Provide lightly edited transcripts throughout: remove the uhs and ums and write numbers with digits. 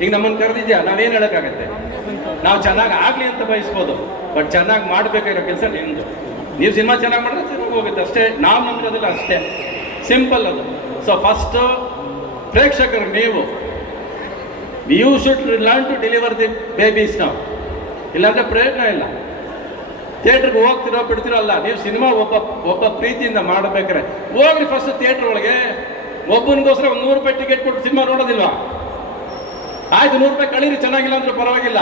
ಈಗ ನಮ್ಮನ್ನು ಕರೆದಿದ್ಯಾ, ನಾವೇನು ಹೇಳೋಕ್ಕಾಗತ್ತೆ? ನಾವು ಚೆನ್ನಾಗಿ ಆಗಲಿ ಅಂತ ಬಯಸ್ಬೋದು, ಬಟ್ ಚೆನ್ನಾಗಿ ಮಾಡಬೇಕಾಗಿರೋ ಕೆಲಸ ನಿಮ್ಮದು. ನೀವು ಸಿನಿಮಾ ಚೆನ್ನಾಗಿ ಮಾಡಿದ್ರೆ ಚೆನ್ನಾಗಿ ಹೋಗುತ್ತೆ ಅಷ್ಟೇ. ನಾವು ನಂಬಿರೋದಿಲ್ಲ ಅಷ್ಟೇ, ಸಿಂಪಲ್ ಅದು. ಸೊ ಫಸ್ಟು ಪ್ರೇಕ್ಷಕರು ನೀವು you should learn to deliver the babies ನಾವು, ಇಲ್ಲಾಂದರೆ ಪ್ರಯೋಜನ ಇಲ್ಲ. ಥಿಯೇಟ್ರಿಗೆ ಹೋಗ್ತಿರೋ ಬಿಡ್ತಿರೋ ಅಲ್ಲ, ನೀವು ಸಿನಿಮಾ ಒಬ್ಬ ಪ್ರೀತಿಯಿಂದ ಮಾಡಬೇಕಾರೆ ಹೋಗ್ರಿ ಫಸ್ಟ್ ಥಿಯೇಟ್ರ್ ಒಳಗೆ. ಒಬ್ಬನಿಗೋಸ್ಕರ ಒಂದು 100 ರೂಪಾಯಿ ಟಿಕೆಟ್ ಕೊಟ್ಟು ಸಿನಿಮಾ ನೋಡೋದಿಲ್ವಾ? ಆಯ್ತು, 100 ರೂಪಾಯಿ ಕಳೀರಿ, ಚೆನ್ನಾಗಿಲ್ಲ ಅಂದ್ರೆ ಪರವಾಗಿಲ್ಲ.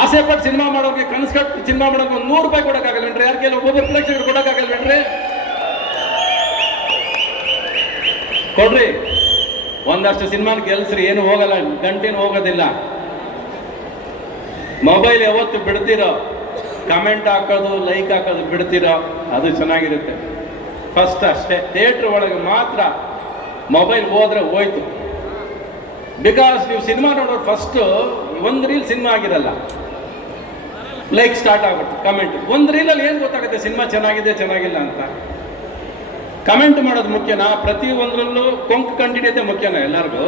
ಆಸೆ ಪಟ್ಟು ಸಿನಿಮಾ ಮಾಡೋರಿಗೆ, ಕನಸು ಕಟ್ಟು ಸಿನಿಮಾ ಮಾಡೋಕೆ ಒಂದು 100 ರೂಪಾಯಿ ಕೊಡೋಕ್ಕಾಗಲ್ವೇನ್ರಿ? ಯಾರ ಕೈಲಿ ಒಬ್ಬೊಬ್ಬರು ಪ್ರೇಕ್ಷಕರು ಕೊಡೋಕ್ಕಾಗಲ್ವೇನ್ರಿ? ಕೊಡ್ರಿ, ಒಂದಷ್ಟು ಸಿನಿಮಾನ ಗೆಲ್ಸ್ರಿ, ಏನು ಹೋಗಲ್ಲ, ಗಂಟೇನು ಹೋಗೋದಿಲ್ಲ. ಮೊಬೈಲ್ ಯಾವತ್ತು ಬಿಡ್ತಿರೋ, ಕಮೆಂಟ್ ಹಾಕೋದು, ಲೈಕ್ ಹಾಕೋದು ಬಿಡ್ತಿರೋ, ಅದು ಚೆನ್ನಾಗಿರುತ್ತೆ. ಫಸ್ಟ್ ಅಷ್ಟೇ, ಥಿಯೇಟ್ರ್ ಒಳಗೆ ಮಾತ್ರ ಮೊಬೈಲ್ ಹೋದ್ರೆ ಹೋಯ್ತು. ಬಿಕಾಸ್ ನೀವು ಸಿನಿಮಾ ನೋಡೋರು ಫಸ್ಟು ಒಂದು ರೀಲ್ ಸಿನಿಮಾ ಆಗಿರಲ್ಲ, ಲೈಕ್ ಸ್ಟಾರ್ಟ್ ಆಗ್ಬಿಡ್ತು, ಕಮೆಂಟ್. ಒಂದು ರೀಲಲ್ಲಿ ಏನು ಗೊತ್ತಾಗುತ್ತೆ ಸಿನಿಮಾ ಚೆನ್ನಾಗಿದೆ ಚೆನ್ನಾಗಿಲ್ಲ ಅಂತ? ಕಮೆಂಟ್ ಮಾಡೋದು ಮುಖ್ಯನಾ? ಪ್ರತಿ ಒಂದರಲ್ಲೂ ಕೊಂಕು ಕಂಡಿಡಿಯೋದೇ ಮುಖ್ಯನಾ ಎಲ್ಲರಿಗೂ?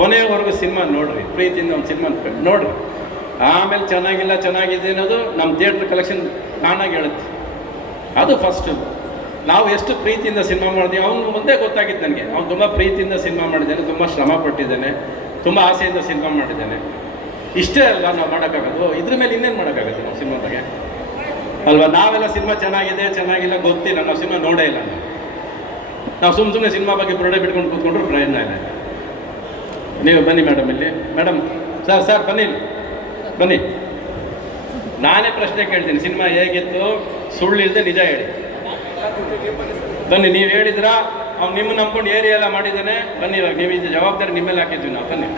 ಕೊನೆಯವರೆಗೂ ಸಿನಿಮಾ ನೋಡ್ರಿ, ಪ್ರೀತಿಯಿಂದ ಒಂದು ಸಿನಿಮಾ ನೋಡ್ರಿ. ಆಮೇಲೆ ಚೆನ್ನಾಗಿಲ್ಲ ಚೆನ್ನಾಗಿದೆ ಅನ್ನೋದು ನಮ್ಮ ಥಿಯೇಟ್ರ್ ಕಲೆಕ್ಷನ್ ತಾನಾಗಿ ಹೇಳುತ್ತೆ. ಅದು ಫಸ್ಟು. ನಾವು ಎಷ್ಟು ಪ್ರೀತಿಯಿಂದ ಸಿನಿಮಾ ಮಾಡಿದ್ವಿ, ಅವನು ಮುಂದೆ ಗೊತ್ತಾಗಿತ್ತು ನನಗೆ. ಅವ್ನು ತುಂಬ ಪ್ರೀತಿಯಿಂದ ಸಿನಿಮಾ ಮಾಡಿದ್ದಾನೆ, ತುಂಬ ಶ್ರಮ ಪಟ್ಟಿದ್ದಾನೆ, ತುಂಬ ಆಸೆಯಿಂದ ಸಿನಿಮಾ ಮಾಡಿದ್ದಾನೆ. ಇಷ್ಟೇ ಅಲ್ಲ ನಾವು ಮಾಡೋಕ್ಕಾಗೋದು, ಇದ್ರ ಮೇಲೆ ಇನ್ನೇನು ಮಾಡೋಕ್ಕಾಗುತ್ತೆ ನಾವು ಸಿನಿಮಾದಾಗೆ ಅಲ್ವಾ? ನಾವೆಲ್ಲ ಸಿನಿಮಾ ಚೆನ್ನಾಗಿದೆ ಚೆನ್ನಾಗಿಲ್ಲ ಗೊತ್ತಿಲ್ಲ, ನಾವು ಸಿನಿಮಾ ನೋಡೇ ಇಲ್ಲ. ನಾವು ಸುಮ್ಮನೆ ಸಿನಿಮಾ ಬಗ್ಗೆ ಬುರುಡೆ ಬಿಟ್ಕೊಂಡು ಕೂತ್ಕೊಂಡ್ರು ಪ್ರಯೋಜನ ಇಲ್ಲ. ನೀವು ಬನ್ನಿ ಮೇಡಮ್, ಇಲ್ಲಿ ಮೇಡಮ್, ಸರ್ ಬನ್ನಿ ಬನ್ನಿ. ನಾನೇ ಪ್ರಶ್ನೆ ಕೇಳ್ತೀನಿ, ಸಿನಿಮಾ ಹೇಗಿತ್ತು? ಸುಳ್ಳು ಇಲ್ಲದೆ ನಿಜ ಹೇಳಿ. ಬನ್ನಿ, ನೀವು ಹೇಳಿದ್ರ ಅವ್ನು ನಿಮ್ಮನ್ನು ನಂಬ್ಕೊಂಡು ಏರಿಯಾ ಎಲ್ಲ ಮಾಡಿದ್ದಾನೆ. ಬನ್ನಿ, ಇವಾಗ ನೀವು ಇದು ಜವಾಬ್ದಾರಿ ನಿಮ್ಮ ಮೇಲೆ ಹಾಕಿದ್ವಿ ನಾವು. ಬನ್ನಿ.